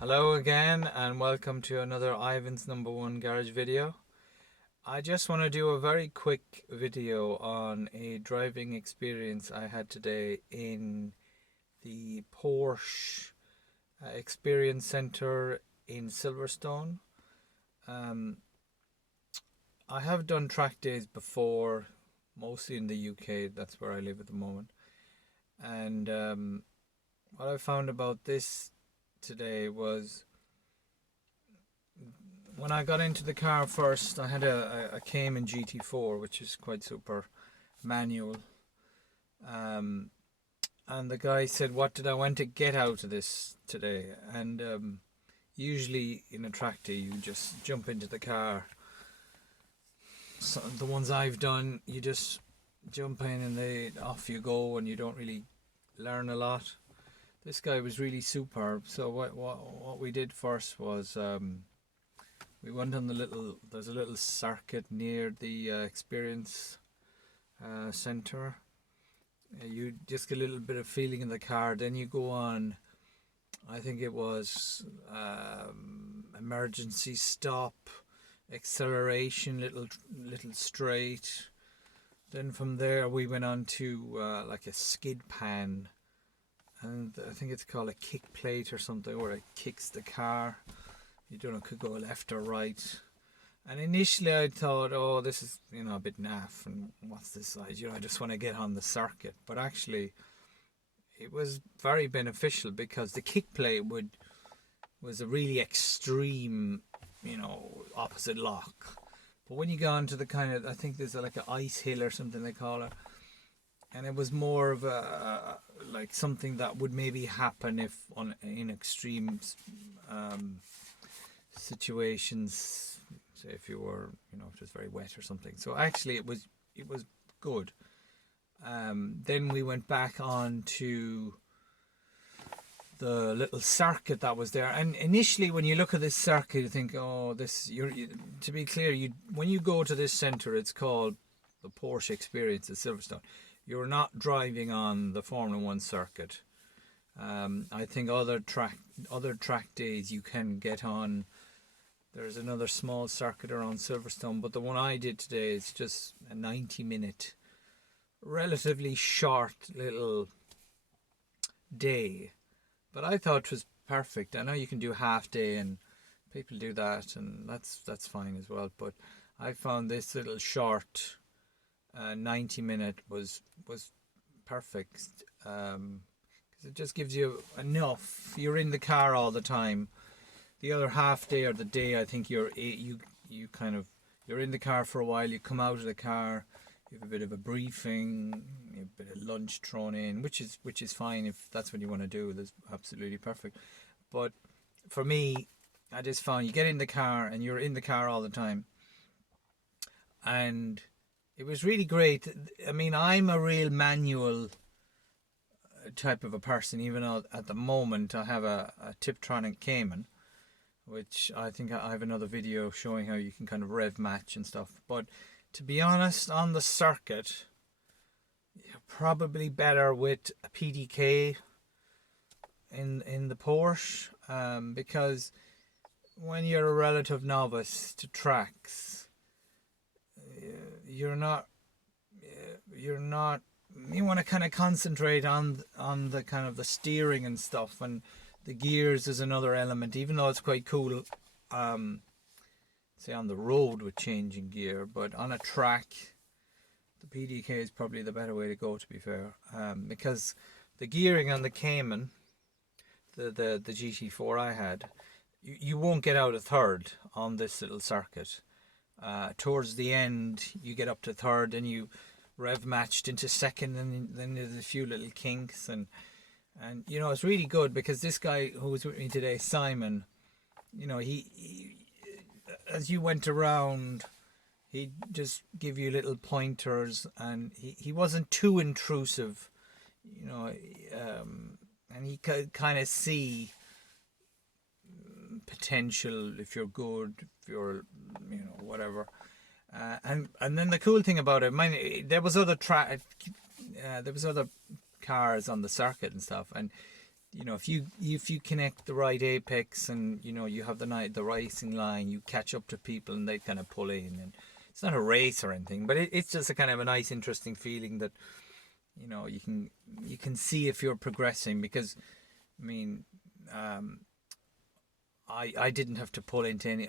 Hello again and welcome to another Ivan's Number One Garage video. I just want to do a very quick video on a driving experience I had today in the Porsche Experience Center in Silverstone. I have done track days before, mostly in the UK, that's where I live at the moment. And what I found about this today was when I got into the car first, I had a Cayman GT4, which is quite super manual. And the guy said, what did I want to get out of this today? And usually in a track day, you just jump into the car. So the ones I've done, you just jump in and off you go, and you don't really learn a lot. This guy was really superb. So what we did first was we went on there's a little circuit near the Experience Center. You just get a little bit of feeling in the car. Then you go on, I think it was emergency stop, acceleration, little straight. Then from there we went on to like a skid pan. And I think it's called a kick plate or something, where it kicks the car. You don't know, it could go left or right. And initially I thought, oh, this is, a bit naff, and what's this size? I just want to get on the circuit. But actually, it was very beneficial because the kick plate was a really extreme, opposite lock. But when you go onto the kind of, I think there's like an ice hill or something they call it, and it was more of a like something that would maybe happen in extreme situations, say if you were, if it was very wet or something. So actually it was good. Then we went back on to the little circuit that was there, and initially when you look at this circuit you think, oh, to be clear, when you go to this center, it's called the Porsche Experience at Silverstone. You're not driving on the Formula 1 circuit. I think other track days you can get on. There's another small circuit around Silverstone, but the one I did today is just a 90-minute, relatively short little day. But I thought it was perfect. I know you can do half day, and people do that, and that's fine as well. But I found this little short 90-minute was perfect, because it just gives you enough. You're in the car all the time. The other half day or the day, I think you're in the car for a while. You come out of the car, you have a bit of a briefing, you have a bit of lunch thrown in, which is fine if that's what you want to do. That's absolutely perfect. But for me, I just found you get in the car and you're in the car all the time, and it was really great. I mean, I'm a real manual type of a person, even though at the moment I have a Tiptronic Cayman, which I think I have another video showing how you can kind of rev match and stuff. But to be honest, on the circuit, you're probably better with a PDK in the Porsche, because when you're a relative novice to tracks, you want to kind of concentrate on the kind of the steering and stuff, and the gears is another element, even though it's quite cool say on the road with changing gear. But on a track, the PDK is probably the better way to go, to be fair, because the gearing on the Cayman, the GT4 I had, you won't get out of third on this little circuit. Towards the end you get up to third and you rev matched into second, and then there's a few little kinks, and it's really good because this guy who was with me today, Simon, he as you went around, he'd just give you little pointers, and he wasn't too intrusive, and he could kind of see potential if you're good, if you're whatever. And then the cool thing about it, there was other cars on the circuit and stuff, and you know, if you connect the right apex, and you know you have the racing line, you catch up to people and they kind of pull in, and it's not a race or anything, but it's just a kind of a nice, interesting feeling that you know you can see if you're progressing. Because I mean, I didn't have to pull into any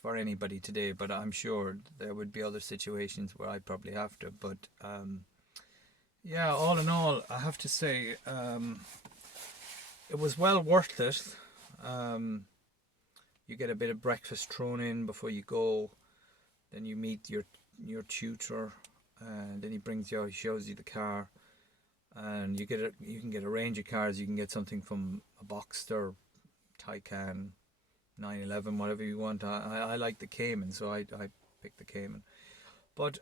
for anybody today, but I'm sure there would be other situations where I'd probably have to. But yeah, all in all, I have to say it was well worth it. You get a bit of breakfast thrown in before you go. Then you meet your tutor, and then he shows you the car, and you can get a range of cars. You can get something from a Boxster, Taycan, 911, whatever you want. I like the Cayman, so I picked the Cayman. But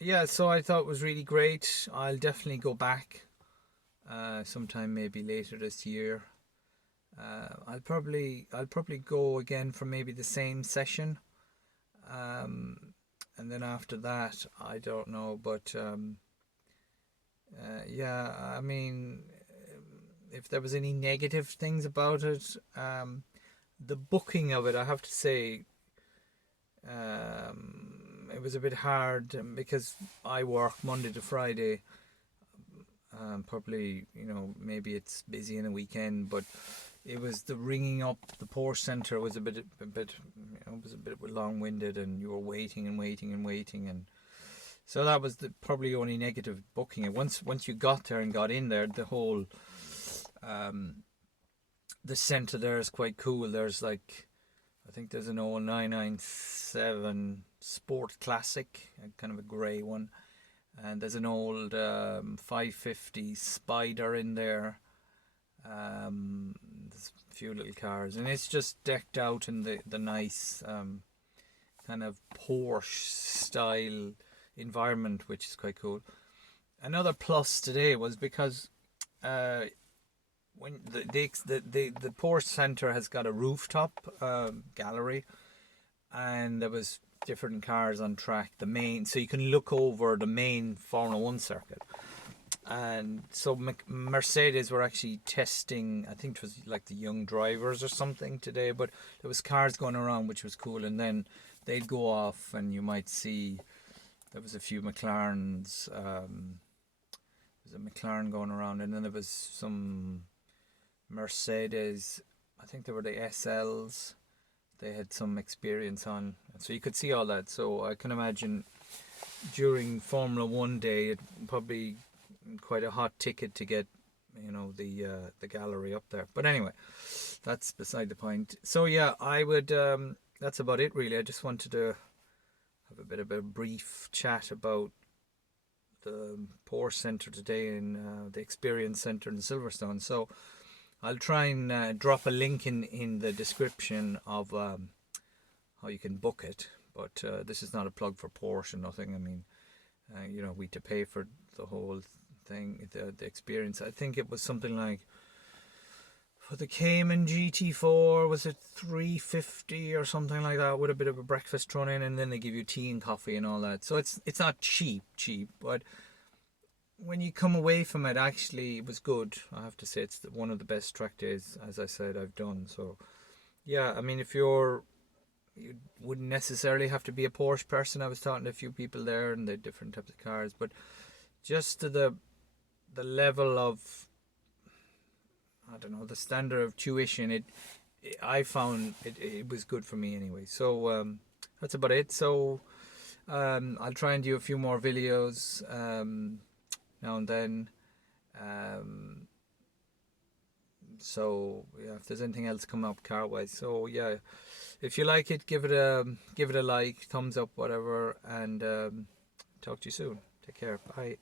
yeah, so I thought it was really great. I'll definitely go back sometime maybe later this year. I'll probably go again for maybe the same session, and then after that I don't know. But yeah, I mean, if there was any negative things about it, the booking of it, I have to say, it was a bit hard because I work Monday to Friday. Probably, you know, maybe it's busy in a weekend, but it was the ringing up the Porsche Centre was a bit, you know, it was a bit long-winded, and you were waiting and waiting and waiting, and so that was the probably only negative booking. And once you got there and got in there, the whole the centre there is quite cool. There's like, I think there's an old 997 Sport Classic, kind of a grey one. And there's an old 550 Spider in there. There's a few little cars. And it's just decked out in the nice kind of Porsche style environment, which is quite cool. Another plus today was because when the Porsche Centre has got a rooftop gallery, and there was different cars on track, the main, so you can look over the main Formula 1 circuit. And so Mercedes were actually testing, I think it was like the young drivers or something today, but there was cars going around, which was cool. And then they'd go off and you might see there was a few McLarens. There's a McLaren going around, and then there was some Mercedes, I think they were the SLs, they had some experience on, so you could see all that. So I can imagine during Formula 1 day it probably quite a hot ticket to get, you know, the gallery up there. But anyway, that's beside the point. So yeah, I would that's about it really. I just wanted to have a bit of a brief chat about the Porsche Centre today in the Experience Centre in Silverstone. So I'll try and drop a link in the description of how you can book it. But this is not a plug for Porsche or nothing. I mean, you know, we had to pay for the whole thing, the experience. I think it was something like, for the Cayman GT4, was it $350 or something like that, with a bit of a breakfast thrown in, and then they give you tea and coffee and all that. So it's not cheap, but when you come away from it, actually, it was good. I have to say, it's one of the best track days, as I said, I've done. So yeah, I mean, if you wouldn't necessarily have to be a Porsche person. I was talking to a few people there, and they're different types of cars, but just to the level of, I don't know, the standard of tuition, I found it was good for me anyway. So that's about it. So I'll try and do a few more videos now and then. So yeah, if there's anything else coming up car wise, so yeah, if you like it, give it a like, thumbs up, whatever, and talk to you soon. Take care. Bye.